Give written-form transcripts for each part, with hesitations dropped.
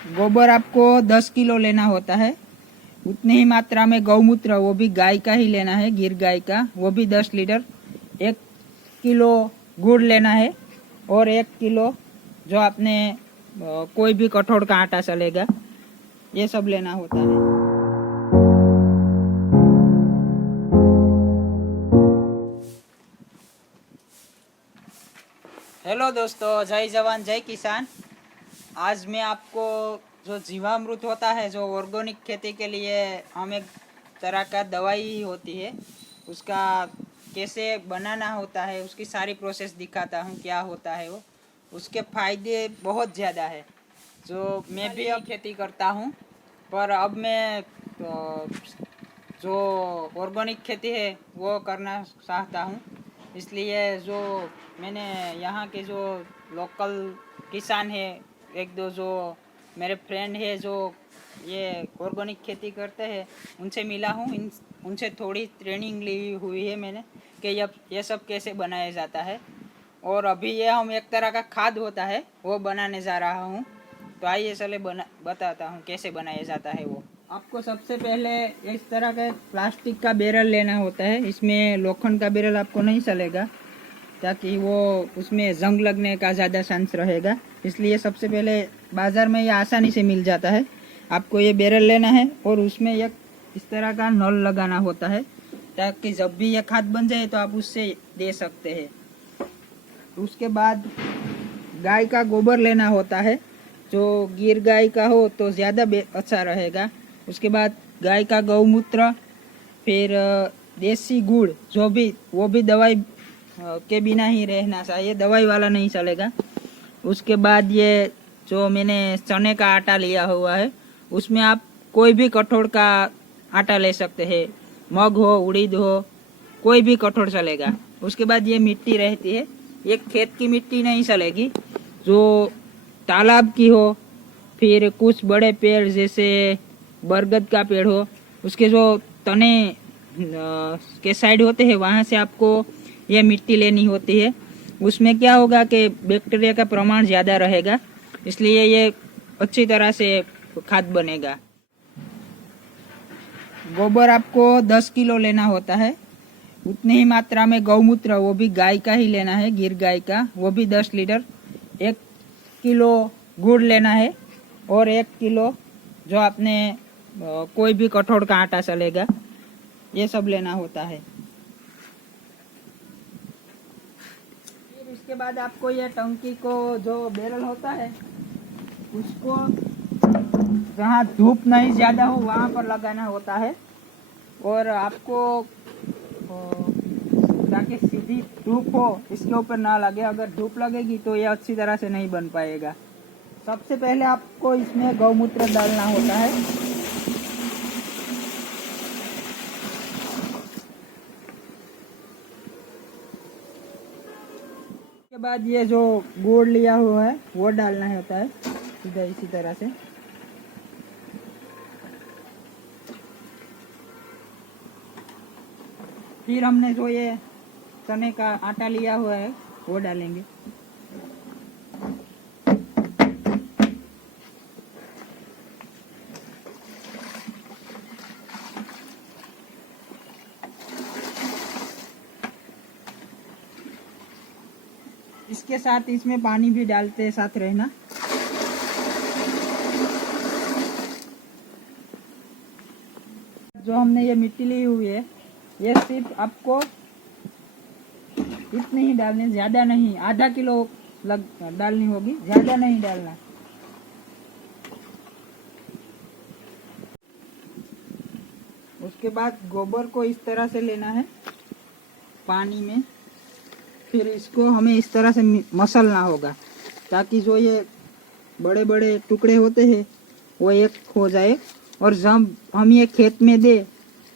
गोबर आपको 10 किलो लेना होता है। उतनी ही मात्रा में गौमूत्र, वो भी गाय का ही लेना है, गिर गाय का, वो भी 10 लीटर। 1 किलो गुड़ लेना है और 1 किलो जो आपने कोई भी कठोर का आटा चलेगा, ये सब लेना होता है। हेलो दोस्तों, जय जवान जय किसान। आज मैं आपको जो जीवामृत होता है, जो ऑर्गेनिक खेती के लिए हम एक तरह का दवाई होती है, उसका कैसे बनाना होता है, उसकी सारी प्रोसेस दिखाता हूँ। क्या होता है वो, उसके फायदे बहुत ज़्यादा है। जो मैं भी अब खेती करता हूँ, पर अब मैं जो ऑर्गेनिक खेती है वो करना चाहता हूँ। इसलिए जो मैंने यहाँ के जो लोकल किसान है, एक दो जो मेरे फ्रेंड है जो ये ऑर्गेनिक खेती करते हैं, उनसे मिला हूँ। उनसे थोड़ी ट्रेनिंग ली हुई है मैंने कि ये सब कैसे बनाया जाता है। और अभी ये हम एक तरह का खाद होता है वो बनाने जा रहा हूँ। तो आइए चले बताता हूँ कैसे बनाया जाता है वो। आपको सबसे पहले इस तरह का प्लास्टिक का बैरल लेना होता है। इसमें लोखंड का बैरल आपको नहीं चलेगा, ताकि वो उसमें जंग लगने का ज़्यादा चांस रहेगा। इसलिए सबसे पहले बाज़ार में ये आसानी से मिल जाता है। आपको ये बैरल लेना है और उसमें एक इस तरह का नल लगाना होता है, ताकि जब भी ये खाद बन जाए तो आप उससे दे सकते हैं। उसके बाद गाय का गोबर लेना होता है। जो गिर गाय का हो तो ज़्यादा अच्छा रहेगा। उसके बाद गाय का गौमूत्र, फिर देसी गुड़, जो भी वो भी दवाई के बिना ही रहना चाहिए, दवाई वाला नहीं चलेगा। उसके बाद ये जो मैंने चने का आटा लिया हुआ है, उसमें आप कोई भी कठोर का आटा ले सकते हैं, मग हो, उड़ीद हो, कोई भी कठोर चलेगा। उसके बाद ये मिट्टी रहती है, ये खेत की मिट्टी नहीं चलेगी, जो तालाब की हो, फिर कुछ बड़े पेड़ जैसे बरगद का पेड़ हो, उसके जो तने के साइड होते हैं, वहाँ से आपको ये मिट्टी लेनी होती है। उसमें क्या होगा कि बैक्टीरिया का प्रमाण ज़्यादा रहेगा, इसलिए ये अच्छी तरह से खाद बनेगा। गोबर आपको 10 किलो लेना होता है। उतनी ही मात्रा में गौमूत्र, वो भी गाय का ही लेना है, गिर गाय का, वो भी 10 लीटर। 1 किलो गुड़ लेना है और 1 किलो जो आपने कोई भी कठोर का आटा चलेगा, ये सब लेना होता है। फिर उसके बाद आपको ये टंकी को, जो बैरल होता है, उसको जहाँ धूप नहीं ज़्यादा हो वहाँ पर लगाना होता है। और आपको ताकि सीधी धूप हो इसके ऊपर ना लगे। अगर धूप लगेगी तो ये अच्छी तरह से नहीं बन पाएगा। सबसे पहले आपको इसमें गौमूत्र डालना होता है। उसके बाद ये जो गुड़ लिया हुआ है वो डालना होता है सीधा इसी तरह से। फिर हमने जो ये चने का आटा लिया हुआ है वो डालेंगे। इसके साथ इसमें पानी भी डालते साथ रहना। जो हमने ये मिट्टी ली हुई है, ये सिर्फ आपको इतनी ही डालनी, ज़्यादा नहीं। आधा किलो डालनी होगी, ज़्यादा नहीं डालना। उसके बाद गोबर को इस तरह से लेना है पानी में। फिर इसको हमें इस तरह से मसलना होगा, ताकि जो ये बड़े बड़े टुकड़े होते हैं वो एक हो जाए। और जब हम ये खेत में दे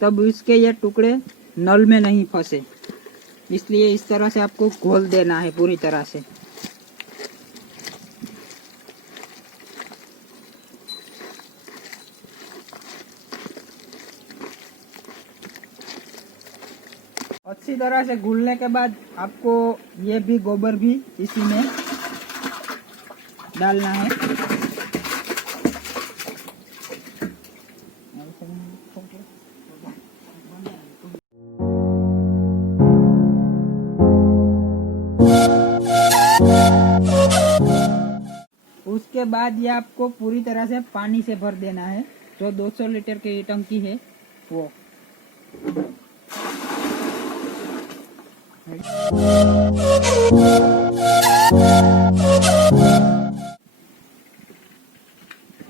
तब इसके ये टुकड़े नल में नहीं फंसे, इसलिए इस तरह से आपको घोल देना है पूरी तरह से। अच्छी तरह से घुलने के बाद आपको ये भी गोबर भी इसी में डालना है। उसके बाद ये आपको पूरी तरह से पानी से भर देना है। जो 200 लीटर की टंकी है वो।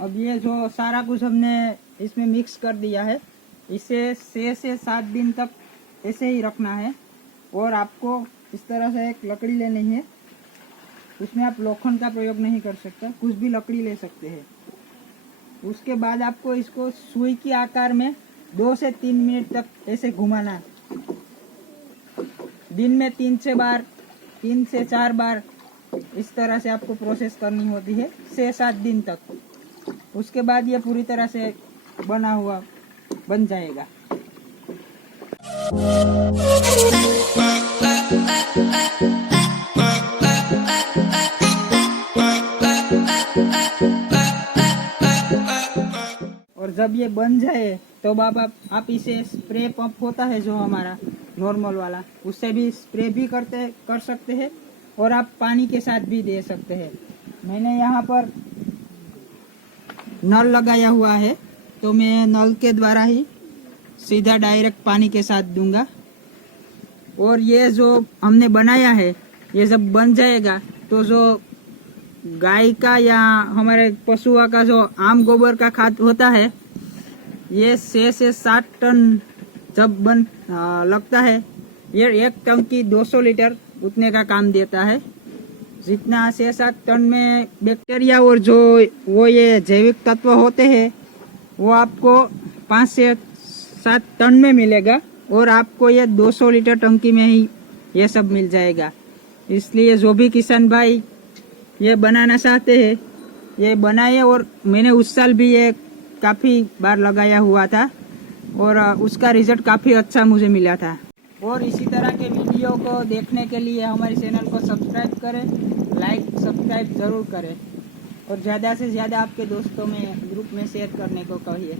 अब ये जो सारा कुछ हमने इसमें मिक्स कर दिया है, इसे 6 से 7 दिन तक ऐसे ही रखना है। और आपको इस तरह से एक लकड़ी लेनी है, उसमें आप लोखंड का प्रयोग नहीं कर सकते, कुछ भी लकड़ी ले सकते हैं। उसके बाद आपको इसको सुई के आकार में 2 से 3 मिनट तक ऐसे घुमाना। दिन में 3 से 4 बार इस तरह से आपको प्रोसेस करनी होती है 6-7 दिन तक। उसके बाद ये पूरी तरह से बना हुआ बन जाएगा। और जब ये बन जाए तो आप इसे स्प्रे पंप होता है जो हमारा नॉर्मल वाला, उससे भी स्प्रे भी कर सकते हैं और आप पानी के साथ भी दे सकते हैं। मैंने यहाँ पर नल लगाया हुआ है, तो मैं नल के द्वारा ही सीधा डायरेक्ट पानी के साथ दूंगा। और ये जो हमने बनाया है, ये जब बन जाएगा तो जो गाय का या हमारे पशुओं का जो आम गोबर का खाद होता है, ये 6 से 7 टन जब लगता है, ये एक टंकी 200 लीटर उतने का काम देता है। जितना 6-7 टन में बैक्टीरिया और जो वो ये जैविक तत्व होते हैं वो आपको 5 से 7 टन में मिलेगा और आपको ये 200 लीटर टंकी में ही ये सब मिल जाएगा। इसलिए जो भी किसान भाई ये बनाना चाहते हैं ये बनाए। और मैंने उस साल भी ये काफ़ी बार लगाया हुआ था और उसका रिजल्ट काफ़ी अच्छा मुझे मिला था। और इसी तरह के वीडियो को देखने के लिए हमारे चैनल को सब्सक्राइब करें, लाइक सब्सक्राइब ज़रूर करें और ज़्यादा से ज़्यादा आपके दोस्तों में ग्रुप में शेयर करने को कहिए।